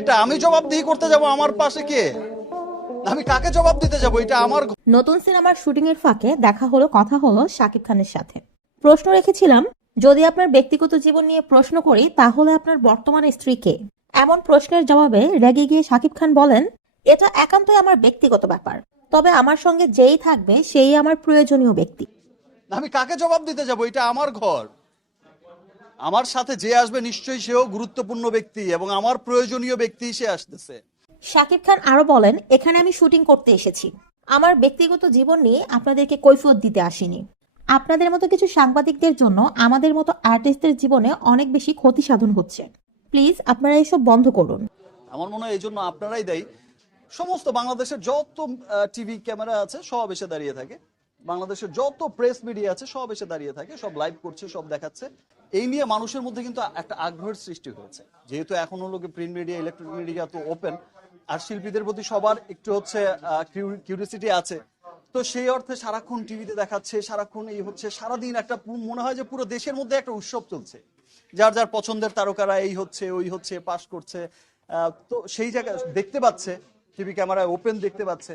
এটা আমি জবাবদিহি করতে যাব? আমার পাশে কে? আমি কাকে জবাব দিতে যাব? এটা আমার নতুন সিনেমার শুটিং এর ফাঁকে দেখা হলো, কথা হলো শাকিব খানের সাথে। প্রশ্ন রেখেছিলাম, যদি আপনার ব্যক্তিগত জীবন নিয়ে প্রশ্ন করি তাহলে আপনার বর্তমান স্ত্রী কে? এমন প্রশ্নের জবাবে রেগে গিয়ে শাকিব খান বলেন, এটা একান্তই আমার ব্যক্তিগত ব্যাপার, তবে আমার সঙ্গে যেই থাকবে সেই আমার প্রয়োজনীয় ব্যক্তি। আমি কাকে জবাব দিতে যাব? এটা আমার ঘর। আমার সাথে যে আসবে নিশ্চয়ই সেও গুরুত্বপূর্ণ ব্যক্তি এবং আমার প্রয়োজনীয় ব্যক্তি সে আসতেছে। শাকিব খান আরো বলেন, এখানে আমি শুটিং করতে এসেছি, আমার ব্যক্তিগত জীবন নিয়ে আপনাদেরকে কৈফিয়ত দিতে আসিনি। আপনাদের মতো কিছু সাংবাদিকদের জন্য আমাদের মতো আর্টিস্টদের জীবনে অনেক বেশি ক্ষতি সাধন হচ্ছে। প্লিজ আপনারা এসব বন্ধ করুন। আমার মনে হয় এই জন্য আপনারাই দায়ী। সমস্ত বাংলাদেশের যত টিভি ক্যামেরা আছে সব এসে দাঁড়িয়ে থাকে, বাংলাদেশের যত প্রেস মিডিয়া আছে সব এসে দাঁড়িয়ে থাকে, সব লাইভ করছে, সব দেখাচ্ছে। এই নিয়ে মানুষের মধ্যে কিন্তু একটা আগ্রহের সৃষ্টি হয়েছে, যেহেতু এখন হলো প্রিন্ট মিডিয়া, ইলেকট্রনিক মিডিয়া তো ওপেন, আর শিল্পীদের প্রতি সবার একটু হচ্ছে কিউরিয়াসিটি আছে। তো সেই অর্থে সারাক্ষণ টিভিতে দেখাচ্ছে, সারাক্ষণ এই হচ্ছে, সারাদিন একটা মনে হয় যে পুরো দেশের মধ্যে একটা উৎসব চলছে, যার যার পছন্দের তারকারা এই হচ্ছে ওই হচ্ছে পাশ করছে। তো সেই জায়গায় দেখতে পাচ্ছে, টিভি ক্যামেরায় ওপেন দেখতে পাচ্ছে।